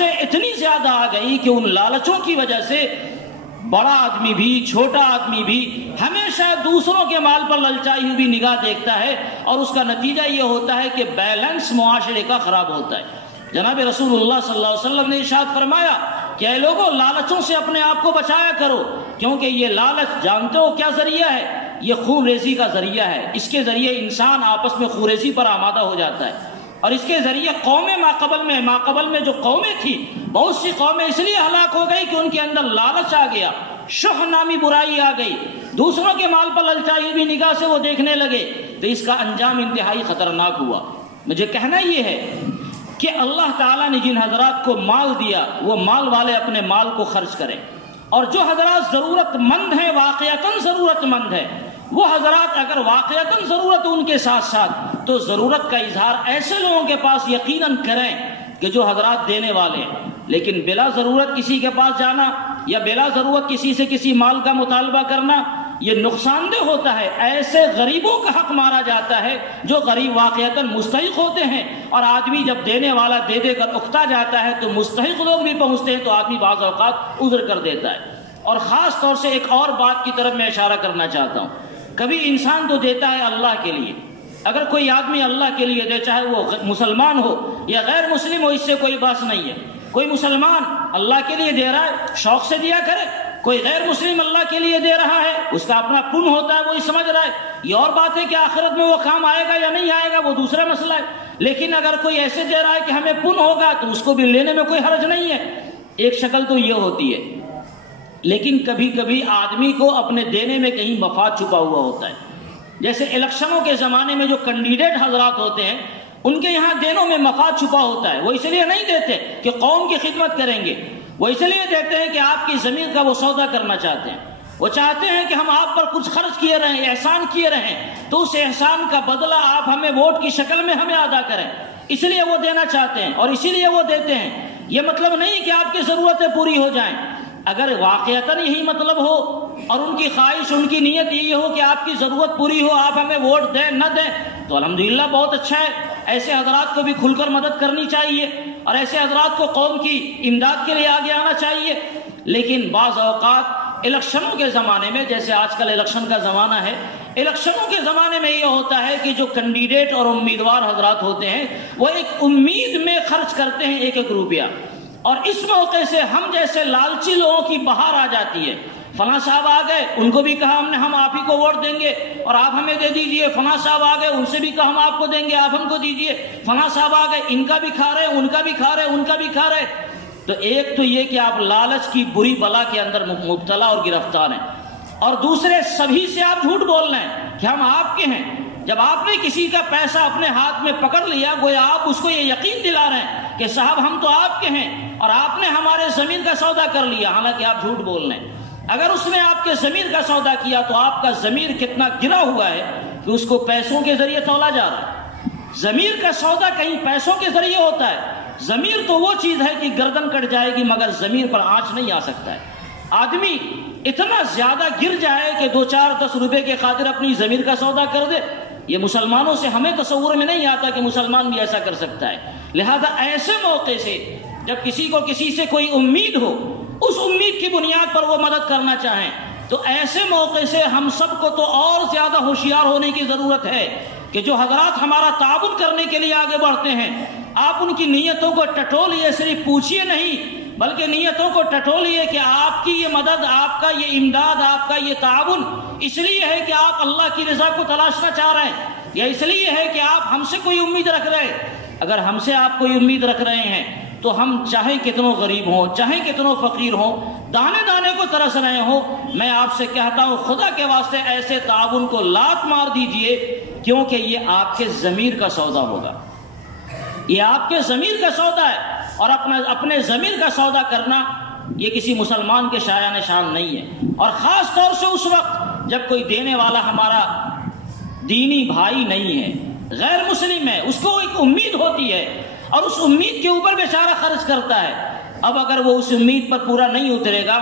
لالچیں اتنی زیادہ آ گئی کہ ان لالچوں کی وجہ سے بڑا آدمی بھی چھوٹا آدمی بھی ہمیشہ دوسروں کے مال پر للچائی ہوئی نگاہ دیکھتا ہے، اور اس کا نتیجہ یہ ہوتا ہے کہ بیلنس معاشرے کا خراب ہوتا ہے۔ جناب رسول اللہ صلی اللہ علیہ وسلم نے ارشاد فرمایا کہ اے لوگوں، لالچوں سے اپنے آپ کو بچایا کرو، کیونکہ یہ لالچ جانتے ہو کیا ذریعہ ہے؟ یہ خون ریزی کا ذریعہ ہے۔ اس کے ذریعے انسان آپس میں خون ریزی پر آمادہ ہو جاتا ہے، اور اس کے ذریعے قومیں ماقبل میں جو قومیں تھیں، بہت سی قومیں اس لیے ہلاک ہو گئی کہ ان کے اندر لالچ آ گیا، شح نامی برائی آ گئی، دوسروں کے مال پر للچائی ہوئی نگاہ سے وہ دیکھنے لگے، تو اس کا انجام انتہائی خطرناک ہوا۔ مجھے کہنا یہ ہے کہ اللہ تعالیٰ نے جن حضرات کو مال دیا، وہ مال والے اپنے مال کو خرچ کریں، اور جو حضرات ضرورت مند ہیں، واقعتاً ضرورت مند ہے، وہ حضرات اگر واقعتاً ضرورت ان کے ساتھ ساتھ، تو ضرورت کا اظہار ایسے لوگوں کے پاس یقیناً کریں کہ جو حضرات دینے والے ہیں۔ لیکن بلا ضرورت کسی کے پاس جانا یا بلا ضرورت کسی سے کسی مال کا مطالبہ کرنا، یہ نقصان دہ ہوتا ہے۔ ایسے غریبوں کا حق مارا جاتا ہے جو غریب واقعتاً مستحق ہوتے ہیں، اور آدمی جب دینے والا دے دے کر اکتا جاتا ہے تو مستحق لوگ بھی پہنچتے ہیں تو آدمی بعض اوقات عذر کر دیتا ہے۔ اور خاص طور سے ایک اور بات کی طرف میں اشارہ کرنا چاہتا ہوں، کبھی انسان تو دیتا ہے اللہ کے لیے، اگر کوئی آدمی اللہ کے لیے دے، چاہے وہ مسلمان ہو یا غیر مسلم ہو، اس سے کوئی بات نہیں ہے۔ کوئی مسلمان اللہ کے لیے دے رہا ہے، شوق سے دیا کرے، کوئی غیر مسلم اللہ کے لیے دے رہا ہے، اس کا اپنا پن ہوتا ہے، وہی سمجھ رہا ہے۔ یہ اور بات ہے کہ آخرت میں وہ کام آئے گا یا نہیں آئے گا، وہ دوسرا مسئلہ ہے۔ لیکن اگر کوئی ایسے دے رہا ہے کہ ہمیں پن ہوگا تو اس کو بھی لینے میں کوئی حرج نہیں ہے۔ ایک شکل تو یہ ہوتی ہے، لیکن کبھی کبھی آدمی کو اپنے دینے میں کہیں مفاد چھپا ہوا ہوتا ہے۔ جیسے الیکشنوں کے زمانے میں جو کینڈیڈیٹ حضرات ہوتے ہیں، ان کے یہاں دینوں میں مفاد چھپا ہوتا ہے۔ وہ اس لیے نہیں دیتے کہ قوم کی خدمت کریں گے، وہ اس لیے دیتے ہیں کہ آپ کی زمین کا وہ سودا کرنا چاہتے ہیں۔ وہ چاہتے ہیں کہ ہم آپ پر کچھ خرچ کیے رہیں، احسان کیے رہیں، تو اس احسان کا بدلہ آپ ہمیں ووٹ کی شکل میں ہمیں ادا کریں، اس لیے وہ دینا چاہتے ہیں اور اسی لیے وہ دیتے ہیں۔ یہ مطلب نہیں کہ آپ کی ضرورتیں پوری ہو جائیں۔ اگر واقعتاً یہی مطلب ہو اور ان کی خواہش، ان کی نیت یہی ہو کہ آپ کی ضرورت پوری ہو، آپ ہمیں ووٹ دیں نہ دیں، تو الحمدللہ بہت اچھا ہے۔ ایسے حضرات کو بھی کھل کر مدد کرنی چاہیے، اور ایسے حضرات کو قوم کی امداد کے لیے آگے آنا چاہیے۔ لیکن بعض اوقات الیکشنوں کے زمانے میں، جیسے آج کل الیکشن کا زمانہ ہے، الیکشنوں کے زمانے میں یہ ہوتا ہے کہ جو کینڈیڈیٹ اور امیدوار حضرات ہوتے ہیں، وہ ایک امید میں خرچ کرتے ہیں ایک ایک روپیہ، اور اس موقع سے ہم جیسے لالچی لوگوں کی بہار آ جاتی ہے۔ فلاں صاحب آ گئے، ان کو بھی کہا ہم آپ ہی کو ووٹ دیں گے اور آپ ہمیں دے دیجئے۔ فلاں صاحب آ گئے، ان سے بھی کہا ہم آپ کو دیں گے، آپ ہم کو دیجئے۔ فلاں صاحب آ گئے، ان کا بھی کھا رہے، ان کا بھی کھا رہے، ان کا بھی کھا رہے۔ تو ایک تو یہ کہ آپ لالچ کی بری بلا کے اندر مبتلا اور گرفتار ہیں، اور دوسرے سبھی سے آپ جھوٹ بول رہے ہیں کہ ہم آپ کے ہیں۔ جب آپ نے کسی کا پیسہ اپنے ہاتھ میں پکڑ لیا، گویا آپ اس کو یہ یقین دلا رہے ہیں کہ صاحب ہم تو آپ کے ہیں، اور آپ نے ہمارے زمین کا سودا کر لیا، حالانکہ آپ جھوٹ بول رہے ہیں۔ اگر اس نے آپ کے ضمیر کا سودا کیا تو آپ کا ضمیر کتنا گرا ہوا ہے کہ اس کو پیسوں کے ذریعے تولا جا رہا ہے۔ ضمیر کا سودا کہیں پیسوں کے ذریعے ہوتا ہے۔ ضمیر تو وہ چیز ہے کہ گردن کٹ جائے گی مگر ضمیر پر آنچ نہیں آ سکتا ہے۔ آدمی اتنا زیادہ گر جائے کہ 2-4-10 روپے کے خاطر اپنی ضمیر کا سودا کر دے، یہ مسلمانوں سے ہمیں تصور میں نہیں آتا کہ مسلمان بھی ایسا کر سکتا ہے۔ لہذا ایسے موقع سے جب کسی کو کسی سے کوئی امید ہو، اس امید کی بنیاد پر وہ مدد کرنا چاہیں، تو ایسے موقع سے ہم سب کو تو اور زیادہ ہوشیار ہونے کی ضرورت ہے کہ جو حضرات ہمارا تعاون کرنے کے لیے آگے بڑھتے ہیں، آپ ان کی نیتوں کو ٹٹولیے، صرف پوچھئے نہیں بلکہ نیتوں کو ٹٹولیے کہ آپ کی یہ مدد، آپ کا یہ امداد، آپ کا یہ تعاون اس لیے ہے کہ آپ اللہ کی رضا کو تلاشنا چاہ رہے ہیں، یا اس لیے ہے کہ آپ ہم سے کوئی امید رکھ رہے ہیں۔ اگر ہم سے آپ کوئی امید رکھ رہے ہیں تو ہم چاہے کتنوں غریب ہوں، چاہے کتنوں فقیر ہوں، دانے دانے کو ترس رہے ہوں، میں آپ سے کہتا ہوں خدا کے واسطے ایسے تعاون کو لات مار دیجئے، کیونکہ یہ آپ کے ضمیر کا سودا ہوگا، یہ آپ کے ضمیر کا سودا ہے، اور اپنے ضمیر کا سودا کرنا یہ کسی مسلمان کے شایان شان نہیں ہے۔ اور خاص طور سے اس وقت جب کوئی دینے والا ہمارا دینی بھائی نہیں ہے، غیر مسلم ہے، اس کو ایک امید ہوتی ہے اور اس امید کے اوپر بیچارہ خرچ کرتا ہے۔ اب اگر وہ اس امید پر پورا نہیں اترے گا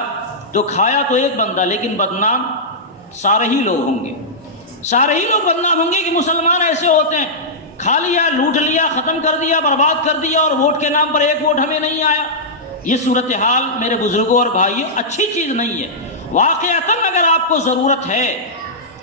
تو کھایا تو ایک بندہ لیکن بدنام سارے ہی لوگ ہوں گے، سارے ہی لوگ بدنام ہوں گے کہ مسلمان ایسے ہوتے ہیں، کھا لیا، لوٹ لیا، ختم کر دیا، برباد کر دیا، اور ووٹ کے نام پر ایک ووٹ ہمیں نہیں آیا، یہ صورتحال میرے بزرگوں اور بھائیوں اچھی چیز نہیں ہے۔ واقعتاً اگر آپ کو ضرورت ہے،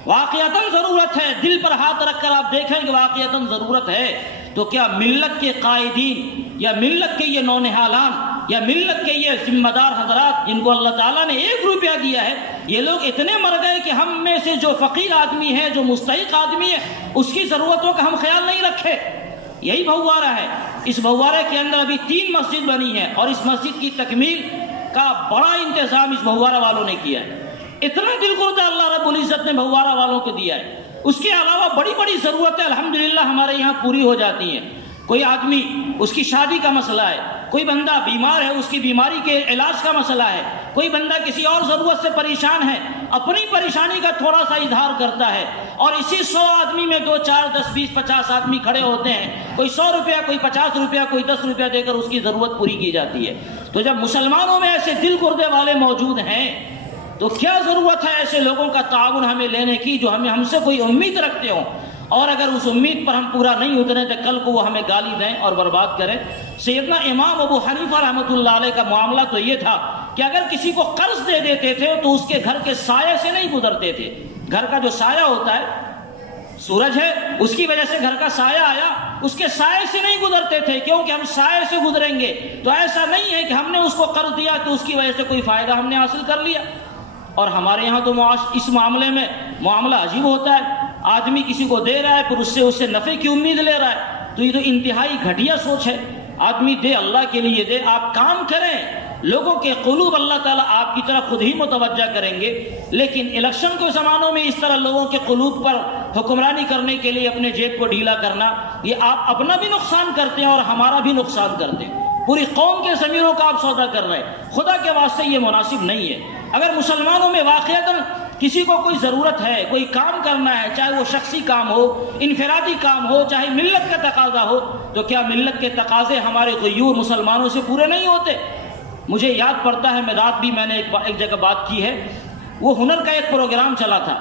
واقعتاً ضرورت ہے، دل پر ہاتھ رکھ کر آپ دیکھیں کہ واقعتاً ضرورت ہے، تو کیا ملت کے قائدین یا ملت کے یہ نونہالان یا ملت کے یہ ذمہ دار حضرات جن کو اللہ تعالیٰ نے 1 روپیہ دیا ہے، یہ لوگ اتنے مر گئے کہ ہم میں سے جو فقیر آدمی ہے، جو مستحق آدمی ہے، اس کی ضرورتوں کا ہم خیال نہیں رکھے؟ یہی بھوارہ ہے۔ اس بھوارے کے اندر ابھی 3 مسجد بنی ہے اور اس مسجد کی تکمیل کا بڑا انتظام اس بھوارہ والوں نے کیا ہے۔ اتنا دل گردہ اللہ رب العزت نے بھوارہ والوں کو دیا ہے۔ اس کے علاوہ بڑی بڑی ضرورتیں الحمدللہ ہمارے یہاں پوری ہو جاتی ہیں۔ کوئی آدمی، اس کی شادی کا مسئلہ ہے، کوئی بندہ بیمار ہے، اس کی بیماری کے علاج کا مسئلہ ہے، کوئی بندہ کسی اور ضرورت سے پریشان ہے، اپنی پریشانی کا تھوڑا سا اظہار کرتا ہے، اور اسی 100 آدمی میں 2 4 10 20 50 آدمی کھڑے ہوتے ہیں، کوئی 100 روپیہ، کوئی 50 روپیہ، کوئی 10 روپیہ دے کر اس کی ضرورت پوری کی جاتی ہے۔ تو جب مسلمانوں میں ایسے دل گردے والے موجود ہیں تو کیا ضرورت ہے ایسے لوگوں کا تعاون ہمیں لینے کی جو ہم سے کوئی امید رکھتے ہوں، اور اگر اس امید پر ہم پورا نہیں اترے تو کل کو وہ ہمیں گالی دیں اور برباد کریں۔ سیدنا امام ابو حنیفہ رحمۃ اللہ علیہ کا معاملہ تو یہ تھا کہ اگر کسی کو قرض دے دیتے تھے تو اس کے گھر کے سائے سے نہیں گزرتے تھے۔ گھر کا جو سایہ ہوتا ہے، سورج ہے، اس کی وجہ سے گھر کا سایہ آیا، اس کے سائے سے نہیں گزرتے تھے، کیونکہ ہم سائے سے گزریں گے تو ایسا نہیں ہے کہ ہم نے اس کو قرض دیا تو اس کی وجہ سے کوئی فائدہ ہم نے حاصل کر لیا۔ اور ہمارے یہاں تو اس معاملے میں معاملہ عجیب ہوتا ہے، آدمی کسی کو دے رہا ہے پھر اس سے نفع کی امید لے رہا ہے، تو یہ تو انتہائی گھٹیا سوچ ہے۔ آدمی دے اللہ کے لیے دے، آپ کام کریں، لوگوں کے قلوب اللہ تعالیٰ آپ کی طرف خود ہی متوجہ کریں گے۔ لیکن الیکشن کے زمانوں میں اس طرح لوگوں کے قلوب پر حکمرانی کرنے کے لیے اپنے جیب کو ڈھیلا کرنا، یہ آپ اپنا بھی نقصان کرتے ہیں اور ہمارا بھی نقصان کرتے ہیں۔ پوری قوم کے ضمیروں کا آپ سودا کر رہے ہیں، خدا کے واسطے یہ مناسب نہیں ہے۔ اگر مسلمانوں میں واقعتاً کسی کو کوئی ضرورت ہے، کوئی کام کرنا ہے، چاہے وہ شخصی کام ہو، انفرادی کام ہو، چاہے ملت کا تقاضا ہو، تو کیا ملت کے تقاضے ہمارے غیور مسلمانوں سے پورے نہیں ہوتے؟ مجھے یاد پڑتا ہے، میں رات بھی میں نے ایک جگہ بات کی ہے، وہ ہنر کا ایک پروگرام چلا تھا،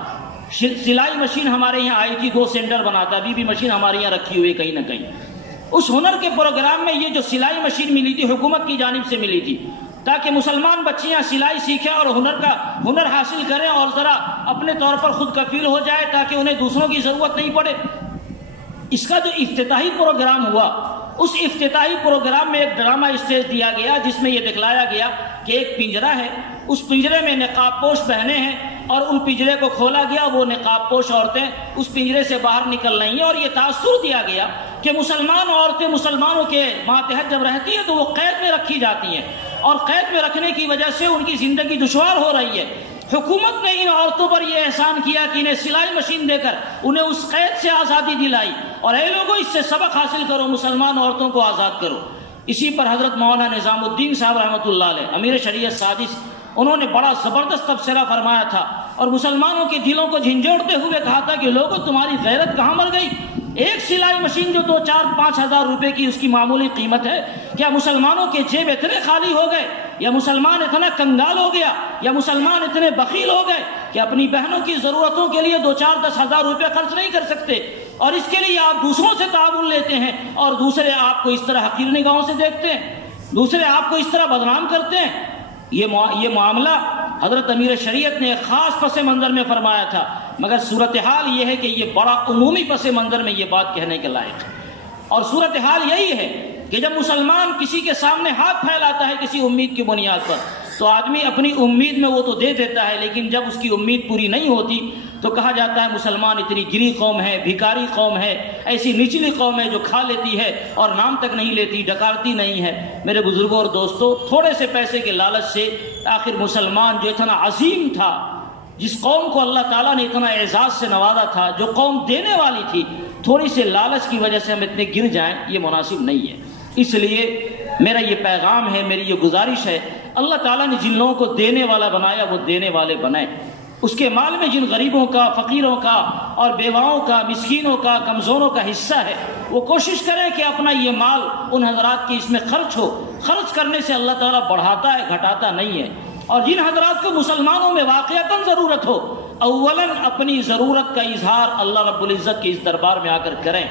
سلائی مشین ہمارے یہاں آئی تھی، 2 سینٹر بناتا، ابھی بھی مشین ہمارے یہاں رکھی ہوئی کہیں نہ کہیں۔ اس ہنر کے پروگرام میں یہ جو سلائی مشین ملی تھی حکومت کی جانب سے ملی تھی، تاکہ مسلمان بچیاں سلائی سیکھیں اور ہنر حاصل کریں اور ذرا اپنے طور پر خود کفیل ہو جائے، تاکہ انہیں دوسروں کی ضرورت نہیں پڑے۔ اس کا جو افتتاحی پروگرام ہوا، اس افتتاحی پروگرام میں ایک ڈرامہ اسٹیج دیا گیا جس میں یہ دکھلایا گیا کہ ایک پنجرہ ہے، اس پنجرے میں نقاب پوش بہنیں ہیں، اور ان پنجرے کو کھولا گیا، وہ نقاب پوش عورتیں اس پنجرے سے باہر نکل رہی ہیں، اور یہ تاثر دیا گیا کہ مسلمان عورتیں مسلمانوں کے ماتحت جب رہتی ہیں تو وہ قید میں رکھی جاتی ہیں، اور قید میں رکھنے کی وجہ سے ان کی زندگی دشوار ہو رہی ہے۔ حکومت نے ان عورتوں پر یہ احسان کیا کہ انہیں سلائی مشین دے کر انہیں اس قید سے آزادی دلائی، اور اے لوگوں اس سے سبق حاصل کرو، مسلمان عورتوں کو آزاد کرو۔ اسی پر حضرت مولانا نظام الدین صاحب رحمۃ اللہ علیہ، امیر شریعت سادس، انہوں نے بڑا زبردست تبصرہ فرمایا تھا اور مسلمانوں کے دلوں کو جھنجھوڑتے ہوئے کہا تھا کہ لوگوں تمہاری غیرت کہاں مر گئی؟ ایک سلائی مشین جو 2 4 5 ہزار روپے کی اس کی معمولی قیمت ہے، کیا مسلمانوں کے جیب اتنے خالی ہو گئے، یا مسلمان اتنا کنگال ہو گیا، یا مسلمان اتنے بخیل ہو گئے کہ اپنی بہنوں کی ضرورتوں کے لیے 2 4 10 ہزار روپے خرچ نہیں کر سکتے، اور اس کے لیے آپ دوسروں سے تعاون لیتے ہیں، اور دوسرے آپ کو اس طرح حقیر نگاہوں سے دیکھتے ہیں، دوسرے آپ کو اس طرح بدنام کرتے ہیں۔ یہ معاملہ حضرت امیر شریعت نے ایک خاص پس منظر میں فرمایا تھا، مگر صورتحال یہ ہے کہ یہ بڑا عمومی پس منظر میں یہ بات کہنے کے لائق ہے۔ اور صورتحال یہی ہے کہ جب مسلمان کسی کے سامنے ہاتھ پھیلاتا ہے کسی امید کی بنیاد پر، تو آدمی اپنی امید میں وہ تو دے دیتا ہے، لیکن جب اس کی امید پوری نہیں ہوتی تو کہا جاتا ہے مسلمان اتنی گری قوم ہے، بھکاری قوم ہے، ایسی نچلی قوم ہے جو کھا لیتی ہے اور نام تک نہیں لیتی، ڈکارتی نہیں ہے۔ میرے بزرگوں اور دوستوں، تھوڑے سے پیسے کے لالچ سے آخر مسلمان جو اتنا عظیم تھا، جس قوم کو اللہ تعالیٰ نے اتنا اعزاز سے نوازا تھا، جو قوم دینے والی تھی، تھوڑی سے لالچ کی وجہ سے ہم اتنے گر جائیں، یہ مناسب نہیں ہے۔ اس لیے میرا یہ پیغام ہے، میری یہ گزارش ہے، اللہ تعالیٰ نے جن لوگوں کو دینے والا بنایا وہ دینے والے بنائے۔ اس کے مال میں جن غریبوں کا، فقیروں کا اور بیواؤں کا، مسکینوں کا، کمزوروں کا حصہ ہے، وہ کوشش کریں کہ اپنا یہ مال ان حضرات کی اس میں خرچ ہو۔ خرچ کرنے سے اللہ تعالیٰ بڑھاتا ہے، گھٹاتا نہیں ہے۔ اور جن حضرات کو مسلمانوں میں واقعتاً ضرورت ہو، اولاً اپنی ضرورت کا اظہار اللہ رب العزت کے اس دربار میں آ کر کریں۔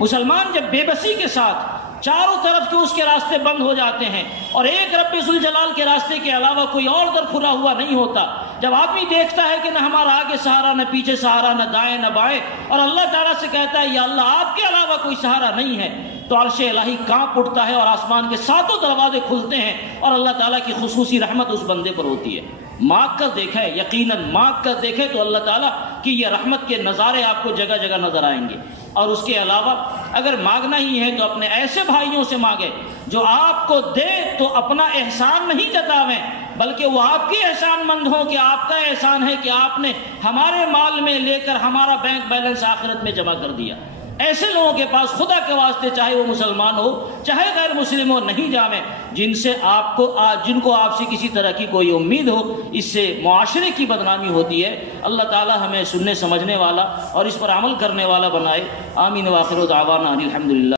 مسلمان جب بے بسی کے ساتھ چاروں طرف کے اس کے راستے بند ہو جاتے ہیں، اور ایک رب ذوالجلال کے راستے کے علاوہ کوئی اور در کھلا ہوا نہیں ہوتا۔ جب آدمی دیکھتا ہے کہ نہ ہمارا آگے سہارا، نہ پیچھے سہارا، نہ دائیں نہ بائیں، اور اللہ تعالیٰ سے کہتا ہے یا اللہ آپ کے علاوہ کوئی سہارا نہیں ہے، تو عرش الہی کانپ اٹھتا ہے اور آسمان کے ساتوں دروازے کھلتے ہیں اور اللہ تعالیٰ کی خصوصی رحمت اس بندے پر ہوتی ہے۔ مانگ کر دیکھے، یقیناً مانگ کر دیکھے تو اللہ تعالیٰ کی یہ رحمت کے نظارے آپ کو جگہ جگہ نظر آئیں گے۔ اور اس کے علاوہ اگر مانگنا ہی ہے تو اپنے ایسے بھائیوں سے مانگے جو آپ کو دے تو اپنا احسان نہیں جتاویں، بلکہ وہ آپ کے احسان مند ہوں کہ آپ کا احسان ہے کہ آپ نے ہمارے مال میں لے کر ہمارا بینک بیلنس آخرت میں جمع کر دیا۔ ایسے لوگوں کے پاس خدا کے واسطے، چاہے وہ مسلمان ہو چاہے غیر مسلم ہو، نہیں جاویں جن کو آپ سے کسی طرح کی کوئی امید ہو، اس سے معاشرے کی بدنامی ہوتی ہے۔ اللہ تعالی ہمیں سننے سمجھنے والا اور اس پر عمل کرنے والا بنائے۔ آمین۔ وآخر دعوانا الحمدللہ۔